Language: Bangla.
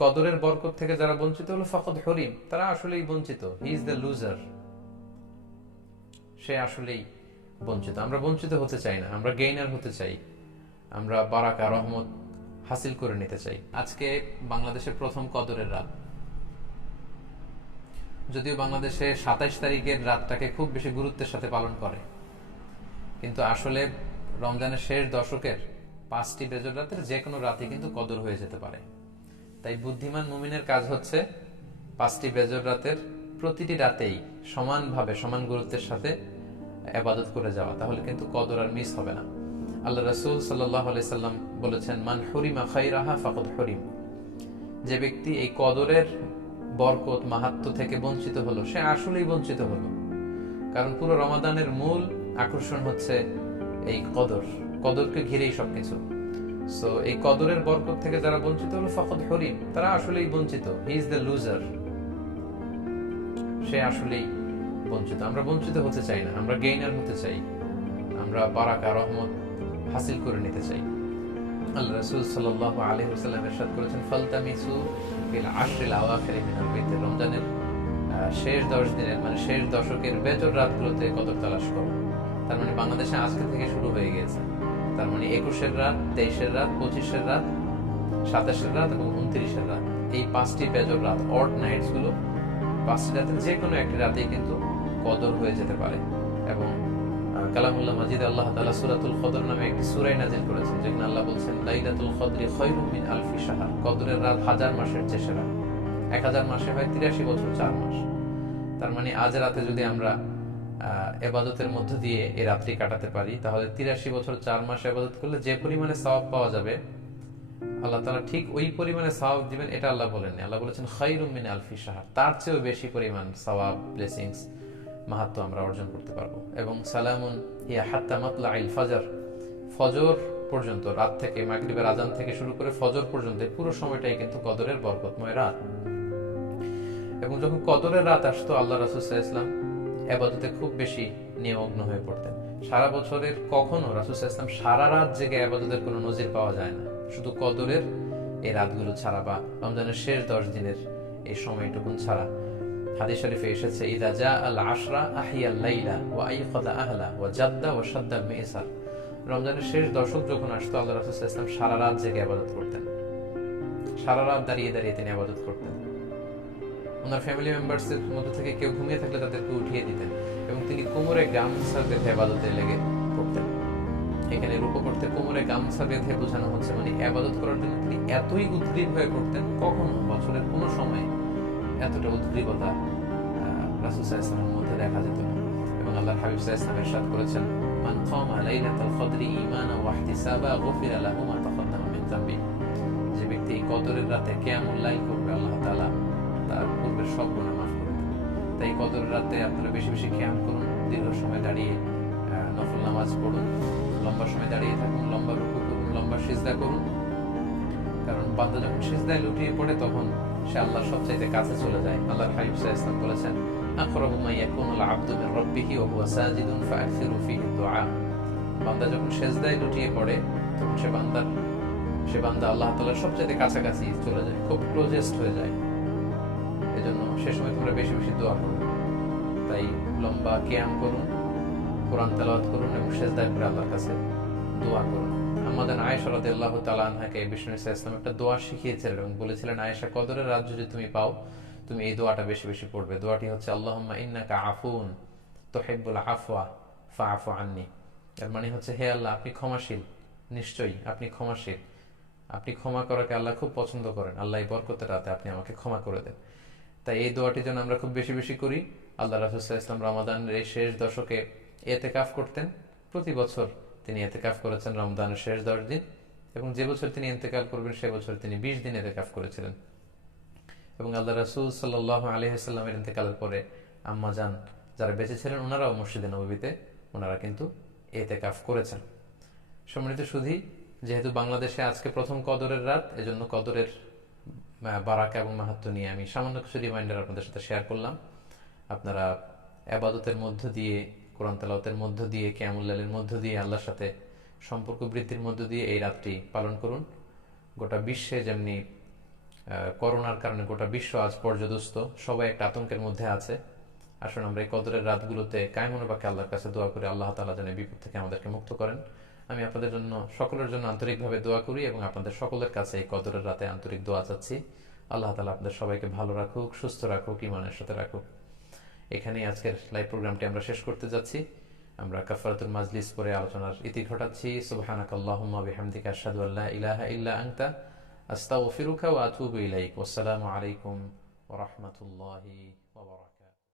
কদরের বরকত থেকে যারা বঞ্চিত হলো ফাকাদ হরিম, তারা আসলেই বঞ্চিত। হি ইজ দ্য লুজার, সে আসলেই বঞ্চিত। আমরা বঞ্চিত হতে চাই না, আমরা গেইনার হতে চাই, আমরা বারাকা রহমত হাসিল করে নিতে চাই। আজকে বাংলাদেশের প্রথম কদরের রাত। যদিও বাংলাদেশে 27 তারিখের রাতটাকে খুব বেশি গুরুত্বের সাথে পালন করে, কিন্তু আসলে রমজানের শেষ দশকের 5টি বেজর রাতের যে কোনো রাতে কিন্তু কদর হয়ে যেতে পারে। তাই বুদ্ধিমান মুমিনের কাজ হচ্ছে 5টি বেজর রাতের প্রতিটি রাতেই সমানভাবে সমান গুরুত্বের সাথে ইবাদত করে যাওয়া, তাহলে কিন্তু কদর আর মিস হবে না। আল্লাহ রাসূল সাল্লাল্লাহু আলাইহি সাল্লাম বলেছেন, মান হুরিমা খাইরাহা ফাকাদ হুরিম, যে ব্যক্তি এই কদরের বরকত মাহাত্ম্য থেকে বঞ্চিত হলো, সে আসলেই বঞ্চিত হলো। কারণ পুরো রমাদানের মূল আকর্ষণ হচ্ছে এই কদর, কদরকে ঘিরেই সবকিছু। সো এই কদরের বরকত থেকে যারা বঞ্চিত হলো ফাকাদ হরিম, তারা আসলেই বঞ্চিত। হি ইজ দ্য লুজার, সে আসলেই বঞ্চিত। আমরা বঞ্চিত হতে চাই না, আমরা গেইনার হতে চাই, আমরা বারাকা রহমত হাসিল করে নিতে চাই। আল্লাহ রাসূল সাল্লাল্লাহু আলাইহি ওয়াসাল্লাম ইরশাদ করেছেন, ফালতামিসু ফিল আশরিল আওয়াখির মিনাল বিতর, রমজানের শেষ 10 দিনের মানে শেষ দশকের বেজর রাতগুলোতে কদর তালাশ করো। তার মানে বাংলাদেশে আজকে থেকে শুরু হয়ে গিয়েছে। তার মানে 21-এর রাত, 23-এর রাত, 25-এর রাত, 27-এর রাত এবং 29-এর রাত, এই 5টি বেজর রাত, অড নাইটস গুলো, 5টি রাতের যে কোনো একটি রাতেই কিন্তু কদর হয়ে যেতে পারে। এবং কালামুল্লাহ মাজিদ আল্লাহ তাআলা সূরাতুল কদর নামে একটি সূরা নাযিল করেছেন, যেখানে আল্লাহ বলছেন, লাইলাতুল কদরি খায়রুম মিন আলফি শাহর, কদরের রাত 1000 মাসের চেয়ে সেরা। 1000 মাসে হয় 83 বছর 4 মাস। তার মানে আজ রাতে যদি আমরা ইবাদতের মধ্য দিয়ে এই রাত্রি কাটাতে পারি, তাহলে 83 বছর 4 মাস ইবাদত করলে যে পরিমাণে সওয়াব পাওয়া যাবে, আল্লাহ তাআলা ঠিক ওই পরিমাণে সওয়াব দিবেন, এটা আল্লাহ বলেননি। আল্লাহ বলেছেন খায়রুম মিন আলফি শাহর, তার চেয়েও বেশি পরিমাণ সওয়াব, ব্লেসিংস, মাহাত্ম্য আমরা অর্জন করতে পারবো। এবং সালামুন হিয়া হাত্তা মাতলাইল ফজর, ফজর পর্যন্ত, রাত থেকে মাগরিবের আজান থেকে শুরু করে ফজর পর্যন্ত পুরো সময়টাই কিন্তু কদরের বরকতময় রাত। এবং যখন কদরের রাত আসতো, আল্লাহ রাসূল সাল্লাল্লাহু আলাইহি ওয়াসাল্লাম ইবাদতে খুব বেশি নিমগ্ন হয়ে পড়তেন। সারা বছরের কখনো রাসূল সাল্লাল্লাহু আলাইহি ওয়াসাল্লাম সারা রাত জেগে ইবাদতের কোনো নজির পাওয়া যায় না, শুধু কদরের এই রাতগুলো ছাড়া বা রমজানের শেষ 10 দিনের এই সময়টুকুন ছাড়া। হাদিস শরীফে এসেছে, ইদা জা আল আশরা আহিয়াল লাইলা ওয়া আইকাদা আহলা ওয়া জাদ্দা ওয়া শাদ্দাল মিসার, রমজানের শেষ দশক যখন আসতো, আল্লাহ রাসূল সাল্লাল্লাহু আলাইহি ওয়াসাল্লাম সারা রাত জেগে ইবাদত করতেন, সারা রাত দাঁড়িয়ে দাঁড়িয়ে তিনি ইবাদত করতেন। ওনার ফ্যামিলি মেম্বার্সের মধ্যে থেকে কেউ ঘুমিয়ে থাকলে তাদেরকে উঠিয়ে দিতেন, এবং তিনি কোমরে গামছা বেঁধে ইবাদতে লেগে পড়তেন। এখানে রূপক অর্থে কোমরে গামছা বেঁধে বোঝানো হচ্ছে, মানে ইবাদত করার জন্য তিনি এতই উদ্গ্রীব হয়ে পড়তেন, কখনো বছরের কোনো সময় এতটা উদ্গ্রীবতা রাসূল সাল্লাল্লাহু আলাইহি ওয়াসাল্লামের মধ্যে দেখা যেত না। এবং আল্লাহর হাবিব সাল্লাল্লাহু আলাইহি ওয়াসাল্লাম ইরশাদ করেছেন, মান কামা লাইলাতাল কদরি ঈমানান ওয়া ইহতিসাবা গুফিরা লাহু মা তাকাদ্দামা মিন যামবি, যে ব্যক্তি কদরের রাতে কিয়ামুল লাইল করবে, আল্লাহ তাআলা তার পূর্বের সব গুনাহ মাফ করে দেবেন। তাই কদরের রাতে আপনারা বেশি বেশি কিয়াম করুন, দীর্ঘ সময় দাঁড়িয়ে নফল নামাজ পড়ুন, লম্বা সময় দাঁড়িয়ে থাকুন, লম্বা রুকু করুন, লম্বা সিজদা করুন। কারণ বান্দা যখন সিজদায় লুটিয়ে পড়ে, তখন সে আল্লাহর সবচাইতে কাছে চলে যায়। আল্লাহর হাবিব সাল্লাল্লাহু আলাইহি ওয়াসাল্লাম বলেছেন, আকরাবু মা ইয়াকুনুল আবদু মির রাব্বিহি ওয়া হুয়া সাজিদুন ফাআকসিরু ফীহি দুআ, বান্দা যখন সিজদায় লুটিয়ে পড়ে, তখন সে বান্দা আল্লাহ তাআলার সবচাইতে কাছাকাছি চলে যায়, খুব ক্লোজেস্ট হয়ে যায়। এজন্য সে সময় তোমরা বেশি বেশি দোয়া করো। তাই লম্বা কিয়াম করুন, কোরআন তেলাওয়াত করুন এবং সিজদায় পড়ে আল্লাহর কাছে দোয়া করুন। আমাদের আয়েশা রাদিয়াল্লাহু তাআলা আনহাকে বিষ্ণু সাল্লাল্লাহু আলাইহি ওয়াসাল্লাম একটা দোয়া শিখিয়েছিলেন এবং বলেছিলেন, আয়েশা, কদরের রাত যদি তুমি পাও, তুমি এই দোয়াটা বেশি বেশি পড়বে। দোয়াটি হচ্ছে, আল্লাহুম্মা ইন্নাকা আফুন তুহিব্বুল আফওয়া ফাআফু আন্নি। এর মানে হচ্ছে, হে আল্লাহ, আপনি ক্ষমাশীল, নিশ্চয়ই আপনি ক্ষমাশীল, আপনি ক্ষমা করাকে আল্লাহ খুব পছন্দ করেন, আল্লাহ এই বরকতের রাতে আপনি আমাকে ক্ষমা করে দেন। তাই এই দোয়াটি যেন আমরা খুব বেশি বেশি করি। আল্লাহ রাসূল সাল্লাল্লাহু আলাইহি ওয়াসাল্লাম রমাদানের এই শেষ দশকে ইতিকাফ করতেন। প্রতি বছর তিনি ইতিকাফ করেছেন রমজানের শেষ 10 দিন, এবং যে বছর তিনি ইন্তেকাল করবেন সে বছর তিনি 20 দিন ইতিকাফ করেছিলেন। এবং আল্লাহ রাসূল সাল্লাল্লাহু আলাইহি ওয়াসাল্লামের ইন্তেকালের পরে আম্মা জান যারা বেঁচে ছিলেন, ওনারাও মসজিদে নববীতে ওনারা কিন্তু ইতিকাফ করেছেন। সম্মানিত সুধী, যেহেতু বাংলাদেশে আজকে প্রথম কদরের রাত, এজন্য কদরের বারাকা এবং মাহাত্ম্য নিয়ে আমি সামান্য কিছু রিমাইন্ডার আপনাদের সাথে শেয়ার করলাম। আপনারা ইবাদতের মধ্য দিয়ে, কোরআন তেলাওয়াতের মধ্য দিয়ে, কিয়ামুল লাইলের মধ্য দিয়ে, আল্লাহর সাথে সম্পর্ক বৃদ্ধির মধ্য দিয়ে এই রাতটি পালন করুন। গোটা বিশ্বে যেমনি করোনার কারণে গোটা বিশ্ব আজ পর্যদস্ত, সবাই একটা আতঙ্কের মধ্যে আছে। আসুন আমরা এই কদরের রাতগুলোতে কায়মনোবাক্যে আল্লাহর কাছে দোয়া করি, আল্লাহ তাআলা যেন এই বিপদ থেকে আমাদেরকে মুক্ত করেন। আমি আপনাদের জন্য, সকলের জন্য আন্তরিকভাবে দোয়া করি এবং আপনাদের সকলের কাছে এই কদরের রাতে আন্তরিক দোয়া চাচ্ছি। আল্লাহ তাআলা আপনাদের সবাইকে ভালো রাখুক, সুস্থ রাখুক, ঈমানের সাথে রাখুক। এখানেই আজকের লাইভ প্রোগ্রামটি আমরা শেষ করতে যাচ্ছি। আমরা কাফারাতুল মাজলিস পরে আলোচনার ইতি ঘটাচ্ছি। সুবহানাকাল্লাহুম্মা বিহামদিকা আশহাদু আল্লা ইলাহা ইল্লা আনতা আস্তাগফিরুকা ওয়া আতুবু ইলাইক। ওয়াসসালামু আলাইকুম ওয়া রাহমাতুল্লাহি ওয়া বারাকাতুহু।